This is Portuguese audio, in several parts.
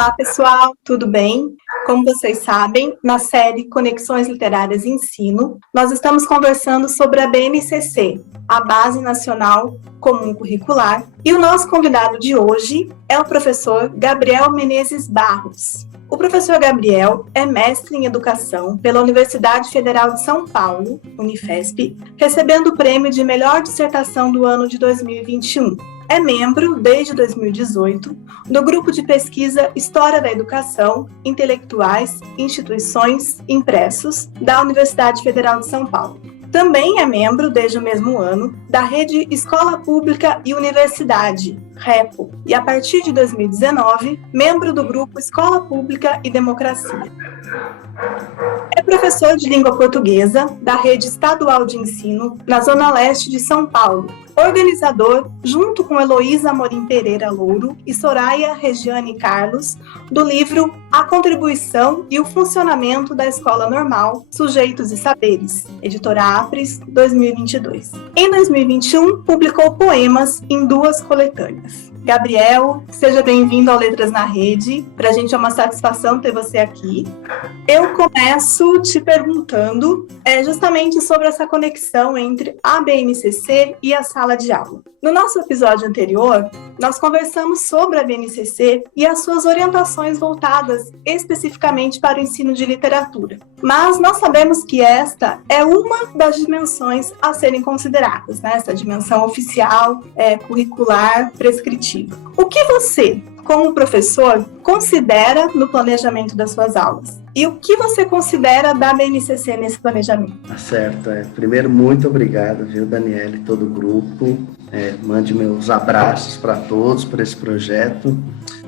Olá, pessoal, tudo bem? Como vocês sabem, na série Conexões Literárias e Ensino, nós estamos conversando sobre a BNCC, a Base Nacional Comum Curricular, e o nosso convidado de hoje é o professor Gabriel Menezes Barros. O professor Gabriel é mestre em Educação pela Universidade Federal de São Paulo, Unifesp, recebendo o prêmio de melhor dissertação do ano de 2021. É membro, desde 2018, do grupo de pesquisa História da Educação, Intelectuais, Instituições, Impressos, da Universidade Federal de São Paulo. Também é membro, desde o mesmo ano, da rede Escola Pública e Universidade, REPO, e a partir de 2019, membro do grupo Escola Pública e Democracia. É professor de língua portuguesa da Rede Estadual de Ensino na Zona Leste de São Paulo, organizador, junto com Heloísa Amorim Pereira Louro e Soraya Regiane Carlos, do livro A Contribuição e o Funcionamento da Escola Normal, Sujeitos e Saberes, editora Apres, 2022. Em 2021, publicou poemas em 2 coletâneas. Gabriel, seja bem-vindo ao Letras na Rede. Para a gente é uma satisfação ter você aqui. Eu começo te perguntando justamente sobre essa conexão entre a BNCC e a sala de aula. No nosso episódio anterior, nós conversamos sobre a BNCC e as suas orientações voltadas especificamente para o ensino de literatura. Mas nós sabemos que esta é uma das dimensões a serem consideradas, né? Essa dimensão oficial, curricular, prescritiva. O que você, como professor, considera no planejamento das suas aulas? E o que você considera da BNCC nesse planejamento? Tá certo. Primeiro, muito obrigado, viu, Daniela e todo o grupo. Mande meus abraços para todos por esse projeto.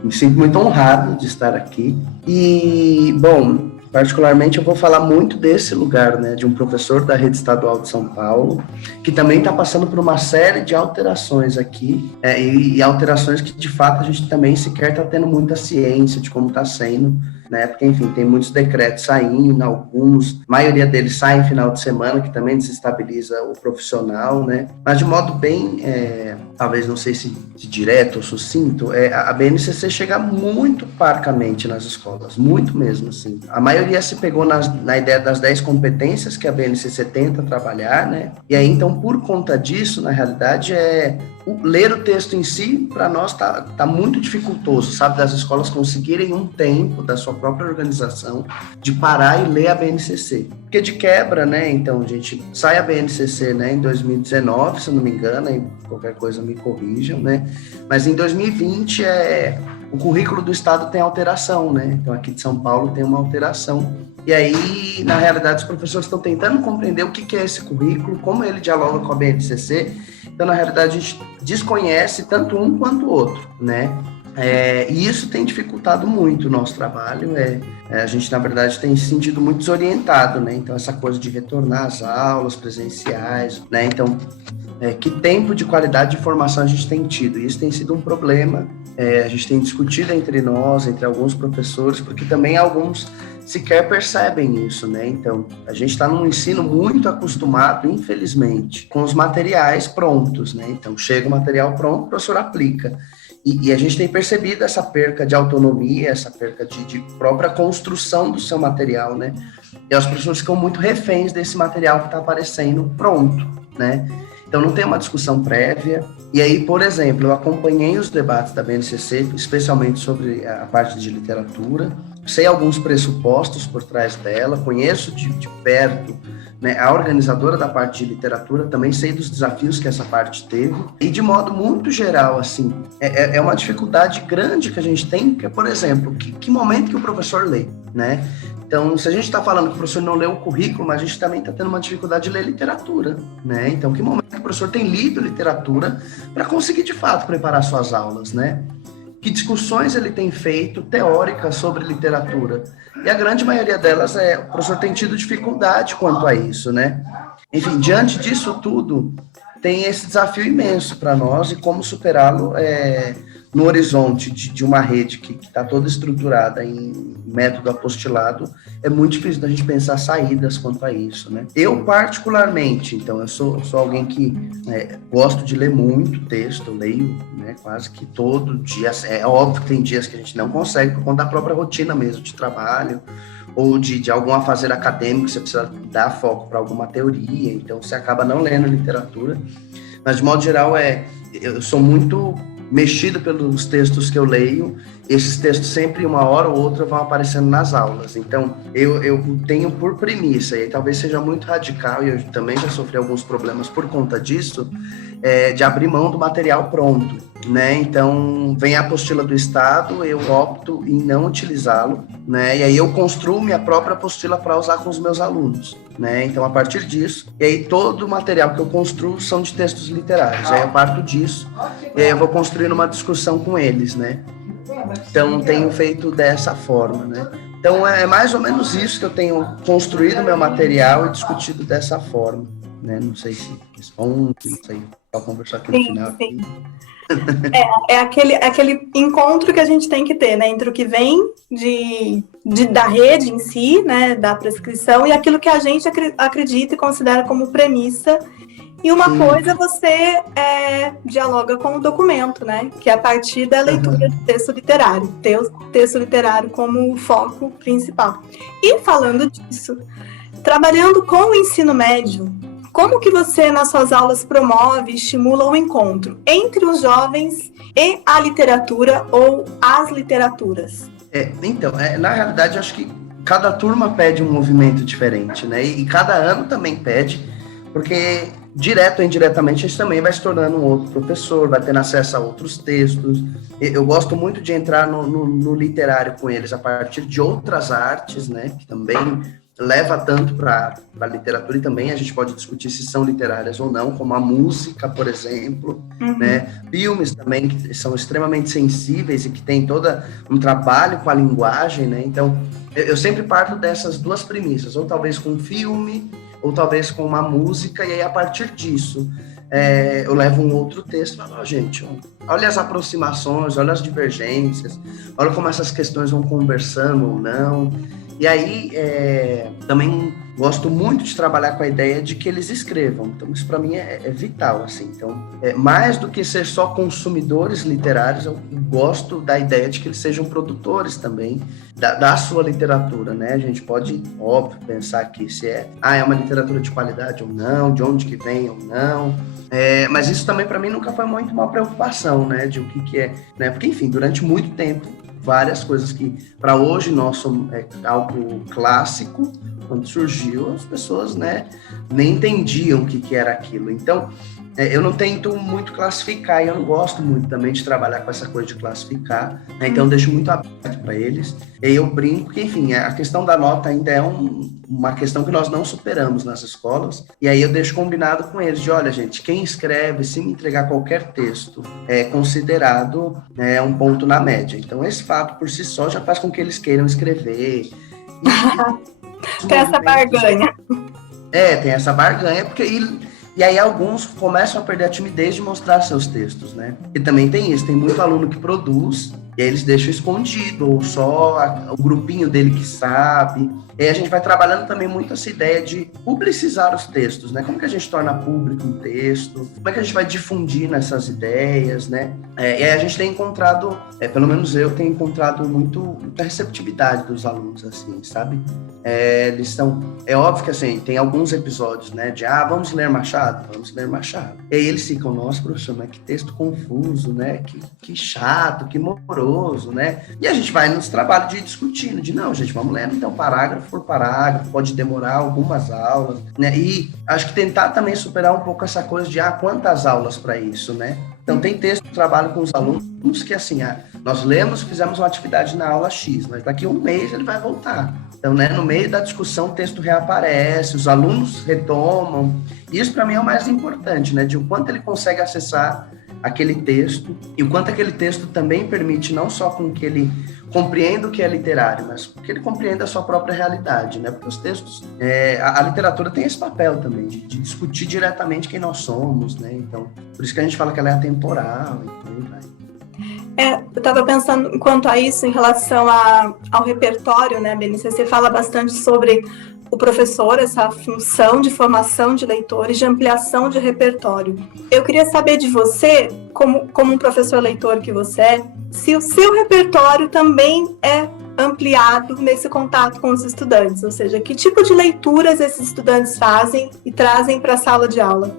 Me sinto muito honrado de estar aqui. E, bom, particularmente eu vou falar muito desse lugar, né, de um professor da Rede Estadual de São Paulo, que também está passando por uma série de alterações aqui, e alterações que, de fato, a gente também sequer está tendo muita ciência de como está sendo, né, porque, enfim, tem muitos decretos saindo, alguns, a maioria deles saem em final de semana, que também desestabiliza o profissional, né, mas de modo bem, talvez não sei se direto ou sucinto, a BNCC chega muito parcamente nas escolas, muito mesmo, assim. A maioria se pegou na ideia das 10 competências que a BNCC tenta trabalhar, né, e aí, então, por conta disso, na realidade, ler o texto em si, para nós, tá muito dificultoso, sabe, das escolas conseguirem um tempo da sua própria organização de parar e ler a BNCC. Porque de quebra, né, então, a gente sai a BNCC, né, em 2019, se eu não me engano, e qualquer coisa me corrijam, né, mas em 2020 o currículo do Estado tem alteração, né, então aqui de São Paulo tem uma alteração. E aí, na realidade, os professores estão tentando compreender o que é esse currículo, como ele dialoga com a BNCC. Então, na realidade, a gente desconhece tanto um quanto o outro, né? E isso tem dificultado muito o nosso trabalho. A gente, na verdade, tem se sentido muito desorientado, né? Então, essa coisa de retornar às aulas presenciais, né? Então, que tempo de qualidade de formação a gente tem tido? Isso tem sido um problema. A gente tem discutido entre nós, entre alguns professores, porque também alguns sequer percebem isso, né? Então, a gente está num ensino muito acostumado, infelizmente, com os materiais prontos, né? Então, chega o material pronto, o professor aplica. E a gente tem percebido essa perca de autonomia, essa perca de própria construção do seu material, né? E os professores ficam muito reféns desse material que está aparecendo pronto, né? Então, não tem uma discussão prévia. E aí, por exemplo, eu acompanhei os debates da BNCC, especialmente sobre a parte de literatura, sei alguns pressupostos por trás dela, conheço de perto, né, a organizadora da parte de literatura, também sei dos desafios que essa parte teve, e de modo muito geral, assim, é uma dificuldade grande que a gente tem, porque, por exemplo, que momento que o professor lê, né? Então, se a gente está falando que o professor não lê o currículo, mas a gente também está tendo uma dificuldade de ler literatura, né? Então, que momento que o professor tem lido literatura para conseguir, de fato, preparar suas aulas, né? Que discussões ele tem feito teóricas sobre literatura? E a grande maioria delas o professor tem tido dificuldade quanto a isso, né? Enfim, diante disso tudo, tem esse desafio imenso para nós e como superá-lo no horizonte de uma rede que está toda estruturada em método apostilado, é muito difícil da gente pensar saídas quanto a isso, né? Eu, particularmente, então, eu sou alguém que gosto de ler muito texto, eu leio, né, quase que todo dia. É óbvio que tem dias que a gente não consegue, por conta da própria rotina mesmo, de trabalho, ou de algum afazer acadêmico, você precisa dar foco para alguma teoria, então você acaba não lendo literatura. Mas, de modo geral, eu sou muito mexido pelos textos que eu leio. Esses textos sempre, uma hora ou outra, vão aparecendo nas aulas. Então, eu tenho por premissa, e talvez seja muito radical, e eu também já sofri alguns problemas por conta disso, de abrir mão do material pronto, né? Então, vem a apostila do Estado, eu opto em não utilizá-lo, né? E aí eu construo minha própria apostila para usar com os meus alunos, né? Então, a partir disso, e aí todo o material que eu construo são de textos literários. Aí eu parto disso, e aí eu vou construindo uma discussão com eles, né? Então, tenho feito dessa forma, né? Então, é mais ou menos isso que eu tenho construído meu material e discutido dessa forma, né? Não sei se responde, não sei, para conversar aqui no final. Sim. É aquele encontro que a gente tem que ter, né? Entre o que vem da rede em si, né? Da prescrição, e aquilo que a gente acredita e considera como premissa. E uma coisa você dialoga com o documento, né? Que é a partir da leitura de texto literário, ter o texto literário como foco principal. E falando disso, trabalhando com o ensino médio, como que você, nas suas aulas, promove e estimula o encontro entre os jovens e a literatura ou as literaturas? Então, na realidade, acho que cada turma pede um movimento diferente, né? E cada ano também pede, porque direto ou indiretamente a gente também vai se tornando um outro professor, vai tendo acesso a outros textos. Eu gosto muito de entrar no literário com eles a partir de outras artes, né? Que também leva tanto para a literatura, e também a gente pode discutir se são literárias ou não, como a música, por exemplo, né? Filmes também, que são extremamente sensíveis e que tem todo um trabalho com a linguagem, né? Então, eu sempre parto dessas duas premissas, ou talvez com um filme, ou talvez com uma música, e aí a partir disso eu levo um outro texto e falo, gente, olha as aproximações, olha as divergências, olha como essas questões vão conversando ou não. E aí, também gosto muito de trabalhar com a ideia de que eles escrevam. Então, isso para mim é vital, assim. Então, mais do que ser só consumidores literários, eu gosto da ideia de que eles sejam produtores também da sua literatura, né? A gente pode, óbvio, pensar que se é uma literatura de qualidade ou não, de onde que vem ou não. Mas isso também, para mim, nunca foi muito uma preocupação, né? De o que é, né? Porque, enfim, durante muito tempo, várias coisas que para hoje nós somos algo clássico, quando surgiu, as pessoas, né, nem entendiam o que era aquilo. Então, eu não tento muito classificar, e eu não gosto muito também de trabalhar com essa coisa de classificar, né? Então eu deixo muito aberto para eles. E eu brinco que, enfim, a questão da nota ainda é uma questão que nós não superamos nas escolas, e aí eu deixo combinado com eles de, olha, gente, quem escreve, se me entregar qualquer texto, é considerado um ponto na média. Então esse fato por si só já faz com que eles queiram escrever. Tem essa barganha. Tem essa barganha, porque... E aí alguns começam a perder a timidez de mostrar seus textos, né? E também tem isso, tem muito aluno que produz, e aí eles deixam escondido, ou só o grupinho dele que sabe. E aí a gente vai trabalhando também muito essa ideia de publicizar os textos, né? Como que a gente torna público um texto? Como é que a gente vai difundir nessas ideias, né? E aí a gente tem encontrado, pelo menos eu tenho encontrado muita receptividade dos alunos, assim, sabe? Eles estão... É óbvio que, assim, tem alguns episódios, né? De, vamos ler Machado? Vamos ler Machado. E aí eles ficam, nossa, professor, mas que texto confuso, né? Que chato, que moroso, né? E a gente vai nos trabalhos de discutindo, de, não, gente, vamos lendo, então, parágrafo por parágrafo, pode demorar algumas aulas, né? E acho que tentar também superar um pouco essa coisa de, quantas aulas para isso, né? Então, tem texto que trabalho com os alunos que, assim, nós lemos, fizemos uma atividade na aula X, mas daqui a um mês ele vai voltar. Então, né, no meio da discussão, o texto reaparece, os alunos retomam. Isso, para mim, é o mais importante, né? De o quanto ele consegue acessar aquele texto e o quanto aquele texto também permite não só com que ele compreenda o que é literário, mas que ele compreenda a sua própria realidade, né? Porque os textos, a literatura tem esse papel também, de discutir diretamente quem nós somos, né? Então, por isso que a gente fala que ela é atemporal e por aí vai. Eu estava pensando, quanto a isso, em relação ao repertório, né, BNCC fala bastante sobre o professor, essa função de formação de leitores, de ampliação de repertório. Eu queria saber de você, como um professor leitor que você é, se o seu repertório também é ampliado nesse contato com os estudantes, ou seja, que tipo de leituras esses estudantes fazem e trazem para a sala de aula?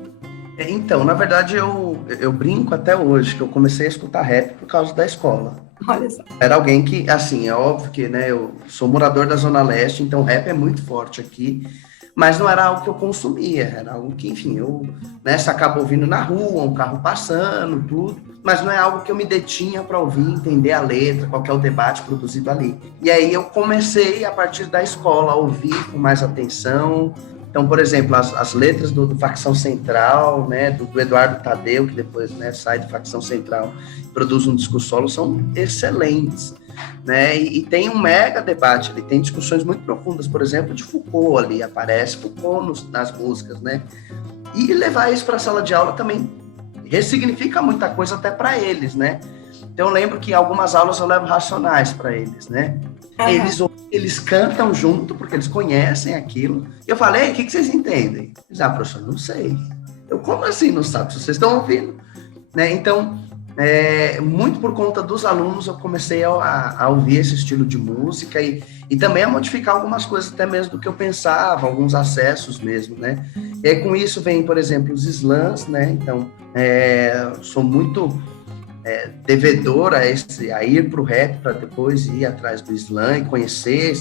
Então, na verdade, eu brinco até hoje que eu comecei a escutar rap por causa da escola. Olha só. Era alguém que, assim, é óbvio que, né, eu sou morador da Zona Leste, então rap é muito forte aqui, mas não era algo que eu consumia, era algo que, enfim, eu, né, você acaba ouvindo na rua, um carro passando, tudo, mas não é algo que eu me detinha para ouvir, entender a letra, qual que é o debate produzido ali. E aí eu comecei, a partir da escola, a ouvir com mais atenção. Então, por exemplo, as letras do Facção Central, né, do Eduardo Tadeu, que depois, né, sai do Facção Central e produz um disco solo, são excelentes, né, e tem um mega debate ali, tem discussões muito profundas, por exemplo, de Foucault ali, aparece Foucault nas músicas, né, e levar isso para a sala de aula também ressignifica muita coisa até para eles, né. Então, eu lembro que em algumas aulas eu levo Racionais para eles, né, eles cantam junto, porque eles conhecem aquilo. Eu falei, o que vocês entendem? Eles, professor, não sei. Eu, como assim não sabe? Vocês estão ouvindo? Né? Então, muito por conta dos alunos, eu comecei a ouvir esse estilo de música e também a modificar algumas coisas até mesmo do que eu pensava, alguns acessos mesmo, né? E aí, com isso vem, por exemplo, os slams, né? Então, sou muito... devedor a ir para o rap, para depois ir atrás do slam e conhecer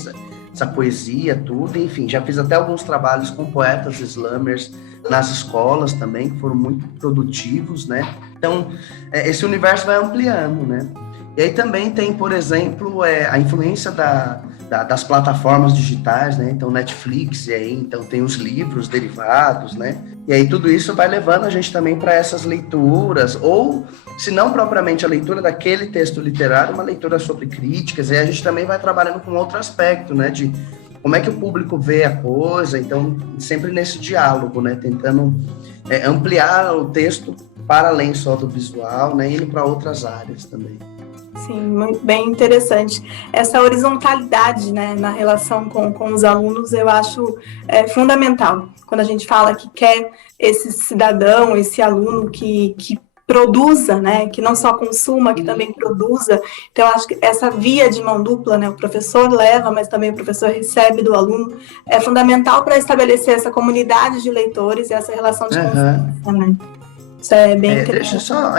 essa poesia, tudo, enfim, já fiz até alguns trabalhos com poetas slammers nas escolas também, que foram muito produtivos, né, então esse universo vai ampliando, né, e aí também tem, por exemplo, a influência das plataformas digitais, né, então Netflix, e aí então tem os livros derivados, né, e aí tudo isso vai levando a gente também para essas leituras, ou se não propriamente a leitura daquele texto literário, uma leitura sobre críticas, e a gente também vai trabalhando com outro aspecto, né, de como é que o público vê a coisa, então sempre nesse diálogo, né, tentando ampliar o texto para além só do visual, né, indo para outras áreas também. Sim, muito bem interessante. Essa horizontalidade, né, na relação com os alunos, eu acho fundamental. Quando a gente fala que quer esse cidadão, esse aluno que produza, né, que não só consuma, que também produza. Então, eu acho que essa via de mão dupla, né, o professor leva, mas também o professor recebe do aluno, é fundamental para estabelecer essa comunidade de leitores e essa relação de confiança, né? Isso é bem interessante. Deixa eu só...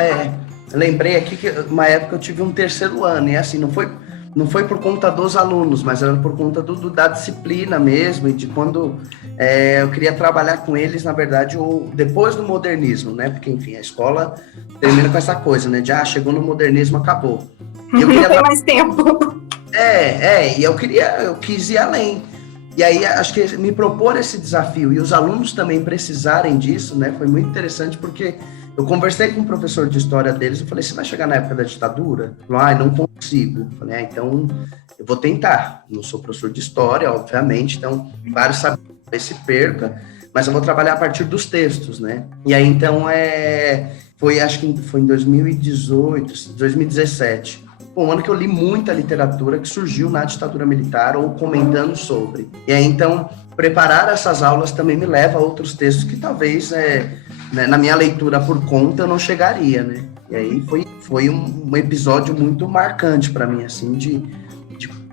lembrei aqui que uma época eu tive um terceiro ano, e assim, não foi por conta dos alunos, mas era por conta da disciplina mesmo, e de quando eu queria trabalhar com eles, na verdade, depois do modernismo, né? Porque, enfim, a escola termina com essa coisa, né? De, chegou no modernismo, acabou. E eu queria mais tempo. E eu quis ir além. E aí, acho que me propor esse desafio, e os alunos também precisarem disso, né? Foi muito interessante, porque eu conversei com o professor de história deles, eu falei, você vai chegar na época da ditadura? Ele falou, não consigo. Eu falei, então eu vou tentar. Não sou professor de história, obviamente, então vários sabem que se perca, mas eu vou trabalhar a partir dos textos, né? E aí, então, acho que foi em 2018, 2017, um ano que eu li muita literatura que surgiu na ditadura militar ou comentando sobre. E aí, então, preparar essas aulas também me leva a outros textos que talvez, né, na minha leitura por conta, eu não chegaria, né? E aí foi um episódio muito marcante para mim, assim, de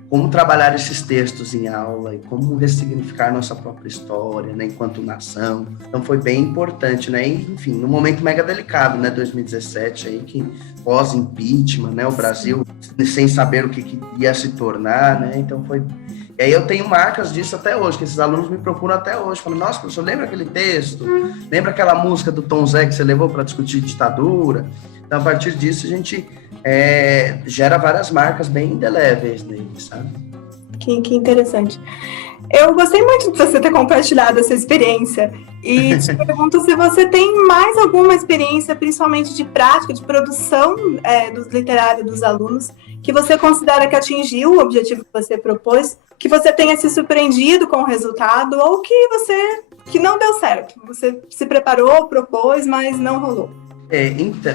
como trabalhar esses textos em aula e como ressignificar nossa própria história, né, enquanto nação. Então foi bem importante, né? E, enfim, num momento mega delicado, né, 2017, aí, que pós-impeachment, né, o Brasil sem saber o que ia se tornar, né? Então foi... E aí eu tenho marcas disso até hoje, que esses alunos me procuram até hoje, falam, nossa, professor, lembra aquele texto? Lembra aquela música do Tom Zé que você levou para discutir ditadura? Então, a partir disso, a gente gera várias marcas bem indeléveis nele, sabe? Que interessante. Eu gostei muito de você ter compartilhado essa experiência e te pergunto se você tem mais alguma experiência, principalmente de prática, de produção do literário dos alunos, que você considera que atingiu o objetivo que você propôs, que você tenha se surpreendido com o resultado ou que não deu certo. Você se preparou, propôs, mas não rolou. Então,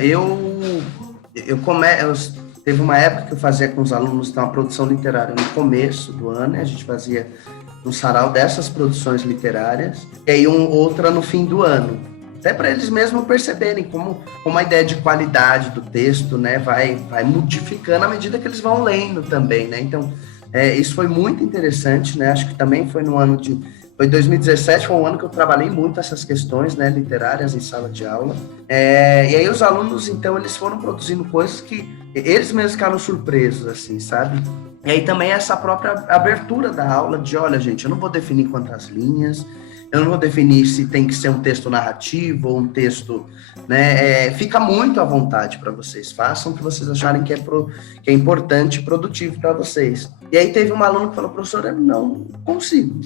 Teve uma época que eu fazia com os alunos uma produção literária no começo do ano, e a gente fazia um sarau dessas produções literárias, e aí outra no fim do ano. Até para eles mesmos perceberem como a ideia de qualidade do texto, né, vai modificando à medida que eles vão lendo também, né? Então, isso foi muito interessante, né? Acho que também foi no ano foi 2017, foi um ano que eu trabalhei muito essas questões, né, literárias em sala de aula. E aí os alunos, então, eles foram produzindo coisas que eles mesmos ficaram surpresos, assim, sabe? E aí também essa própria abertura da aula de, olha, gente, eu não vou definir quantas linhas, eu não vou definir se tem que ser um texto narrativo ou um texto, né? Fica muito à vontade para vocês. Façam o que vocês acharem que é importante e produtivo para vocês. E aí teve um aluno que falou, professora, não consigo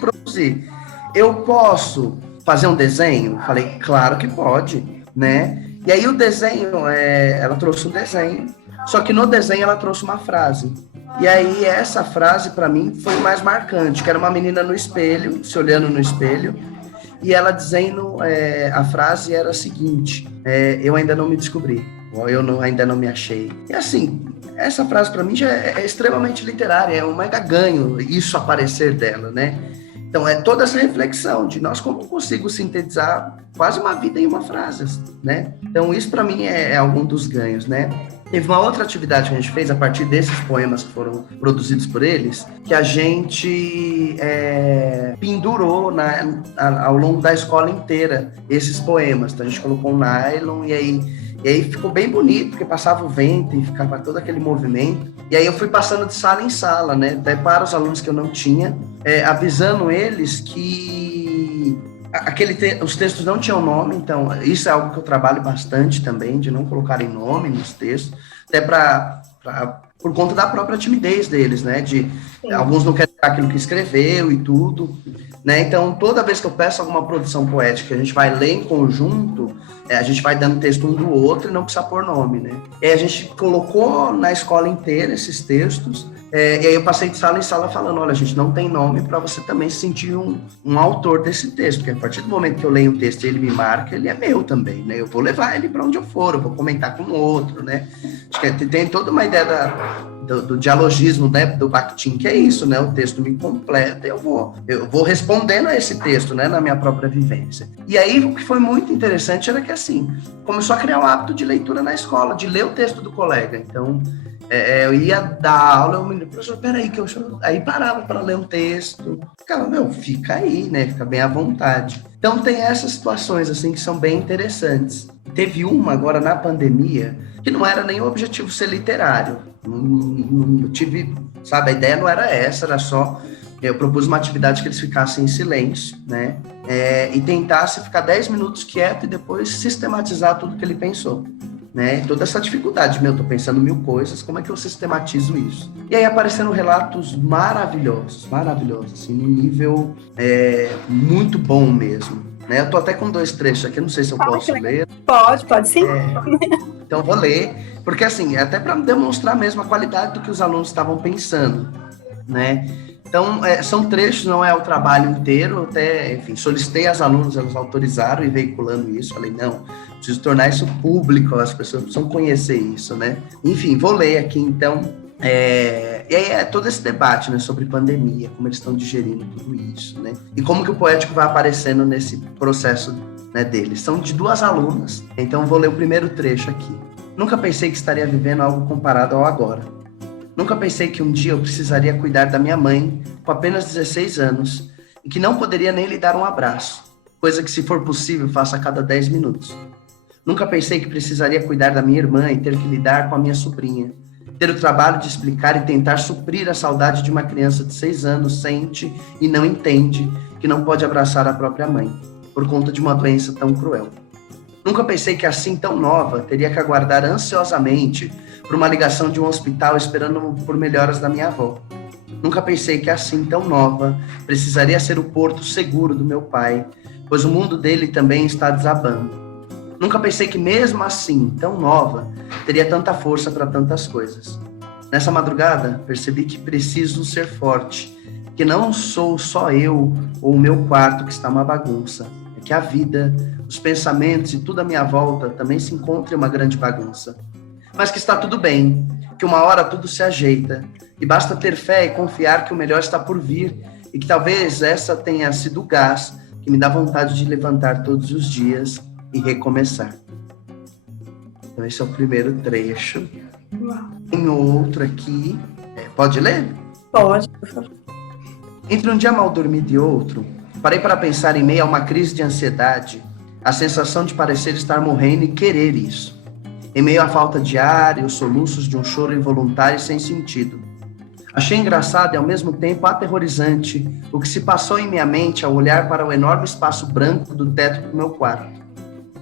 produzir. Eu posso fazer um desenho? Falei, claro que pode, né? E aí o desenho, ela trouxe um desenho, só que no desenho ela trouxe uma frase. E aí essa frase, para mim, foi mais marcante, que era uma menina no espelho, se olhando no espelho, e ela dizendo, a frase era a seguinte, eu ainda não me descobri, ou ainda não me achei. E assim, essa frase para mim já é extremamente literária, é um mega ganho isso aparecer dela, né? Então, é toda essa reflexão de nós como consigo sintetizar quase uma vida em uma frase, né? Então, isso para mim é algum dos ganhos, né? Teve uma outra atividade que a gente fez a partir desses poemas que foram produzidos por eles, que a gente pendurou ao longo da escola inteira esses poemas. Então, a gente colocou um nylon e aí ficou bem bonito, porque passava o vento e ficava todo aquele movimento. E aí eu fui passando de sala em sala, né? Até para os alunos que eu não tinha, avisando eles que os textos não tinham nome, então isso é algo que eu trabalho bastante também, de não colocarem nome nos textos, até por conta da própria timidez deles, né? Alguns não querem aquilo que escreveu e tudo, né? Então, toda vez que eu peço alguma produção poética, a gente vai ler em conjunto, a gente vai dando texto um do outro e não precisa pôr nome, né? E a gente colocou na escola inteira esses textos, e aí eu passei de sala em sala falando, olha, a gente não tem nome para você também se sentir um autor desse texto, porque a partir do momento que eu leio um texto e ele me marca, ele é meu também, né? Eu vou levar ele para onde eu for, eu vou comentar com o outro, né? Acho que tem toda uma ideia do dialogismo, né, do Bakhtin, que é isso, né? O texto me completa, eu vou respondendo a esse texto, né, na minha própria vivência. E aí, o que foi muito interessante era que, assim, começou a criar um hábito de leitura na escola, de ler o texto do colega. Então, eu ia dar aula, eu me disse, professor, peraí, que eu chamo. Aí parava para ler um texto. Ficava, fica aí, né? Fica bem à vontade. Então, tem essas situações, assim, que são bem interessantes. Teve uma agora na pandemia, que não era nem o objetivo ser literário. Não tive, sabe, a ideia não era essa, era só. Eu propus uma atividade que eles ficassem em silêncio, né? E tentassem ficar 10 minutos quieto e depois sistematizar tudo que ele pensou. Né? Toda essa dificuldade, tô pensando 1000 coisas, como é que eu sistematizo isso? E aí apareceram relatos maravilhosos, assim, num nível muito bom mesmo, né? Eu tô até com 2 trechos aqui, não sei se eu posso ler. Pode sim. Então vou ler, porque assim, até para demonstrar mesmo a qualidade do que os alunos estavam pensando, né? Então, são trechos, não é o trabalho inteiro, até, enfim, solicitei às alunas, elas autorizaram e veiculando isso, falei, não, preciso tornar isso público, as pessoas precisam conhecer isso, né? Enfim, vou ler aqui, então, e aí todo esse debate, né, sobre pandemia, como eles estão digerindo tudo isso, né? E como que o poético vai aparecendo nesse processo, né, deles. São de 2 alunas, então vou ler o primeiro trecho aqui. Nunca pensei que estaria vivendo algo comparado ao agora. Nunca pensei que um dia eu precisaria cuidar da minha mãe, com apenas 16 anos, e que não poderia nem lhe dar um abraço, coisa que, se for possível, faço a cada 10 minutos. Nunca pensei que precisaria cuidar da minha irmã e ter que lidar com a minha sobrinha, ter o trabalho de explicar e tentar suprir a saudade de uma criança de 6 anos sente e não entende que não pode abraçar a própria mãe, por conta de uma doença tão cruel. Nunca pensei que, assim tão nova, teria que aguardar ansiosamente por uma ligação de um hospital esperando por melhoras da minha avó. Nunca pensei que, assim tão nova, precisaria ser o porto seguro do meu pai, pois o mundo dele também está desabando. Nunca pensei que, mesmo assim, tão nova, teria tanta força para tantas coisas. Nessa madrugada, percebi que preciso ser forte, que não sou só eu ou o meu quarto que está uma bagunça, é que a vida, os pensamentos e tudo à minha volta também se encontram em uma grande bagunça. mas que está tudo bem, que uma hora tudo se ajeita, e basta ter fé e confiar que o melhor está por vir, e que talvez essa tenha sido o gás que me dá vontade de levantar todos os dias e recomeçar. Então esse é o primeiro trecho. Uau. Tem outro aqui, pode ler? Pode, por favor. Entre um dia mal dormido e outro, parei para pensar em meio a uma crise de ansiedade, a sensação de parecer estar morrendo e querer isso. Em meio à falta de ar e os soluços de um choro involuntário e sem sentido. Achei engraçado e ao mesmo tempo aterrorizante o que se passou em minha mente ao olhar para o enorme espaço branco do teto do meu quarto.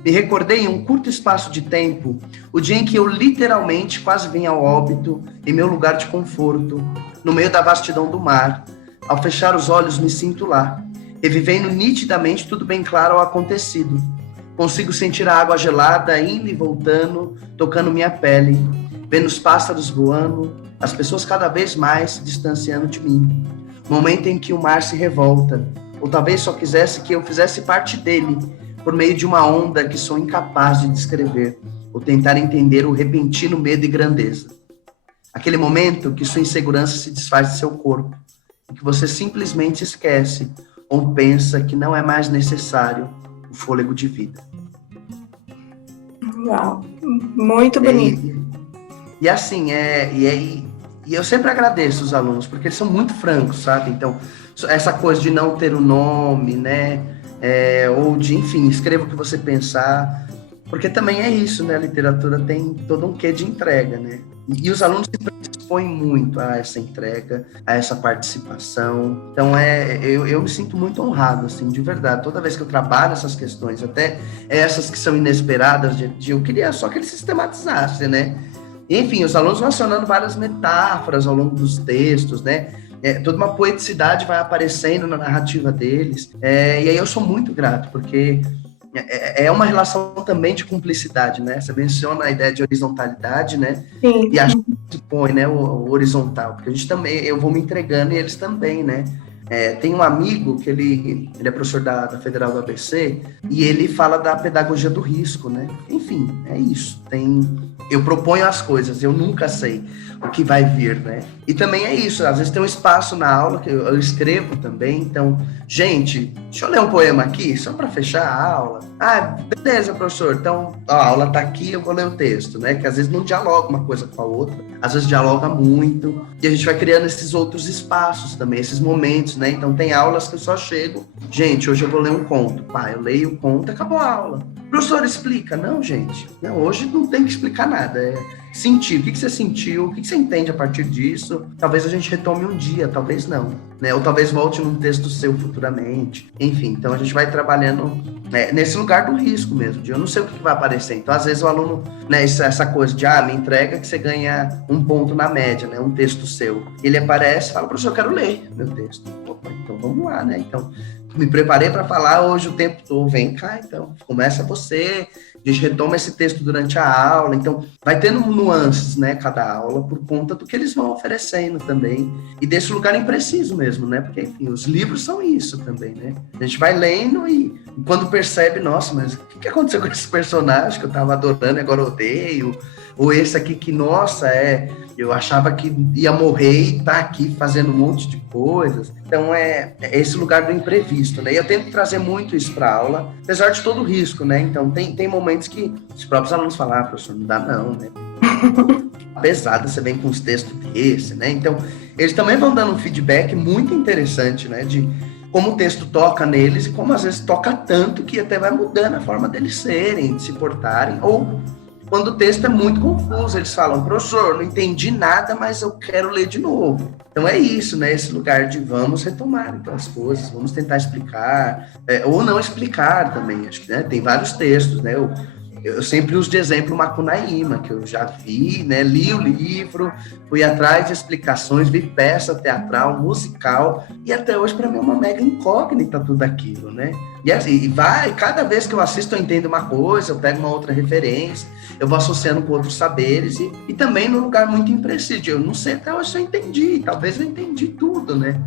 Me recordei em um curto espaço de tempo o dia em que eu literalmente quase vim ao óbito em meu lugar de conforto, no meio da vastidão do mar. Ao fechar os olhos me sinto lá, revivendo nitidamente tudo bem claro ao acontecido. Consigo sentir a água gelada indo e voltando, tocando minha pele, vendo os pássaros voando, as pessoas cada vez mais se distanciando de mim. Momento em que o mar se revolta, ou talvez só quisesse que eu fizesse parte dele, por meio de uma onda que sou incapaz de descrever, ou tentar entender o repentino medo e grandeza. Aquele momento que sua insegurança se desfaz de seu corpo, e que você simplesmente esquece, ou pensa que não é mais necessário o fôlego de vida. Uau, muito bonito. E assim, e eu sempre agradeço os alunos, porque eles são muito francos, sabe? Então, essa coisa de não ter o nome, né? Ou de, enfim, escreva o que você pensar, porque também é isso, né? A literatura tem todo um quê de entrega, né? E os alunos se predispõem muito a essa entrega, a essa participação. Então, eu me sinto muito honrado, assim, de verdade. Toda vez que eu trabalho essas questões, até essas que são inesperadas, eu queria só que eles sistematizassem, né? Enfim, os alunos vão acionando várias metáforas ao longo dos textos, né? Toda uma poeticidade vai aparecendo na narrativa deles. E aí eu sou muito grato, porque é uma relação também de cumplicidade, né? Você menciona a ideia de horizontalidade, né? Sim. E acho que se põe, né, o horizontal, porque a gente também, eu vou me entregando e eles também, né? Tem um amigo que ele é professor da Federal do ABC e ele fala da pedagogia do risco, né? Enfim, é isso. Eu proponho as coisas, eu nunca sei o que vai vir, né? E também é isso, às vezes tem um espaço na aula que eu escrevo também, então, gente, deixa eu ler um poema aqui, só para fechar a aula. Ah, beleza, professor, então a aula tá aqui, eu vou ler o texto, né? Que às vezes não dialoga uma coisa com a outra, às vezes dialoga muito, e a gente vai criando esses outros espaços também, esses momentos, né? Então tem aulas que eu só chego, gente, hoje eu vou ler um conto, pá, eu leio o conto, acabou a aula. Professor, explica. Não, gente, não, hoje não tem que explicar nada, sentir, o que você sentiu, o que você entende a partir disso, talvez a gente retome um dia, talvez não, né? Ou talvez volte num texto seu futuramente, enfim, então a gente vai trabalhando nesse lugar do risco mesmo, de eu não sei o que vai aparecer, então às vezes o aluno, né, essa coisa de, me entrega que você ganha um ponto na média, né, um texto seu, ele aparece e fala, professor, eu quero ler meu texto, opa, então vamos lá, né, então me preparei para falar hoje o tempo todo, vem cá, então, começa você, a gente retoma esse texto durante a aula, então vai tendo nuances, né, cada aula, por conta do que eles vão oferecendo também, e desse lugar impreciso mesmo, né, porque, enfim, os livros são isso também, né, a gente vai lendo e quando percebe, nossa, mas o que aconteceu com esse personagem que eu tava adorando e agora odeio, ou esse aqui que, nossa, eu achava que ia morrer e tá aqui fazendo um monte de coisas. Então, é esse lugar do imprevisto, né? E eu tento trazer muito isso para aula, apesar de todo o risco, né? Então, tem momentos que os próprios alunos falam, professor, não dá não, né? Pesada, você vem com uns textos desse, né? Então, eles também vão dando um feedback muito interessante, né? De como o texto toca neles e como às vezes toca tanto que até vai mudando a forma deles serem, de se portarem, ou quando o texto é muito confuso, eles falam, professor, não entendi nada, mas eu quero ler de novo. Então é isso, né? Esse lugar de vamos retomar então, as coisas, vamos tentar explicar, ou não explicar também, acho que, né? Tem vários textos, né? Eu sempre uso de exemplo Macunaíma, que eu já vi, né? Li o livro, fui atrás de explicações, vi peça teatral, musical, e até hoje para mim é uma mega incógnita tudo aquilo, né? E assim, cada vez que eu assisto eu entendo uma coisa, eu pego uma outra referência, eu vou associando com outros saberes, e também num lugar muito impreciso, eu não sei até hoje se eu entendi, talvez eu entendi tudo, né?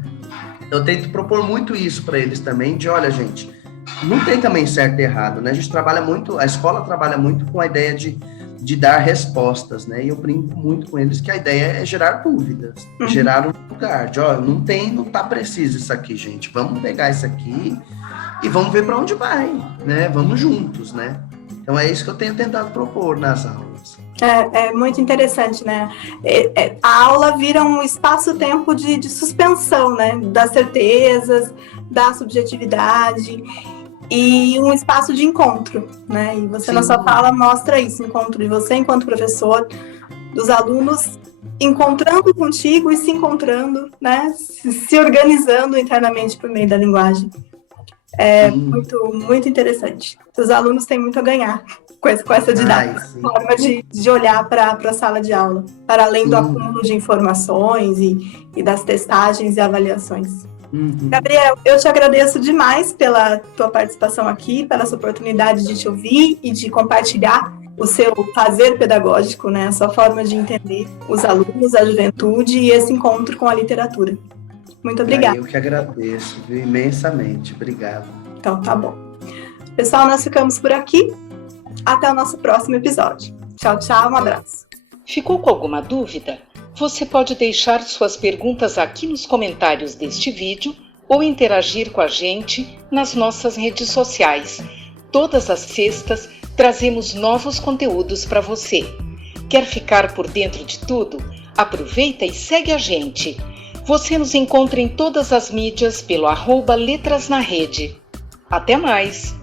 Eu tento propor muito isso para eles também, de olha, gente, não tem também certo e errado, né? A gente trabalha muito, a escola trabalha muito com a ideia de de dar respostas, né? E eu brinco muito com eles que a ideia é gerar dúvidas, gerar um lugar de, ó, não tá preciso isso aqui, gente. Vamos pegar isso aqui e vamos ver para onde vai, né? Vamos juntos, né? Então é isso que eu tenho tentado propor nas aulas. É muito interessante, né? A aula vira um espaço-tempo de suspensão, né? Das certezas, da subjetividade e um espaço de encontro, né? E você, na sua fala, mostra isso, encontro de você enquanto professor, dos alunos encontrando contigo e se encontrando, né? Se organizando internamente por meio da linguagem. É muito, muito interessante. Os alunos têm muito a ganhar com essa didática, forma de olhar para a sala de aula, para além do acúmulo de informações e das testagens e avaliações. Gabriel, eu te agradeço demais pela tua participação aqui, pela sua oportunidade de te ouvir e de compartilhar o seu fazer pedagógico, né? A sua forma de entender os alunos, a juventude e esse encontro com a literatura. Muito obrigada. Eu que agradeço, viu? Imensamente. Obrigado. Então, tá bom. Pessoal, nós ficamos por aqui. Até o nosso próximo episódio. Tchau, tchau. Um abraço. Ficou com alguma dúvida? Você pode deixar suas perguntas aqui nos comentários deste vídeo ou interagir com a gente nas nossas redes sociais. Todas as sextas trazemos novos conteúdos para você. Quer ficar por dentro de tudo? Aproveita e segue a gente. Você nos encontra em todas as mídias pelo @letrasnarede. Até mais!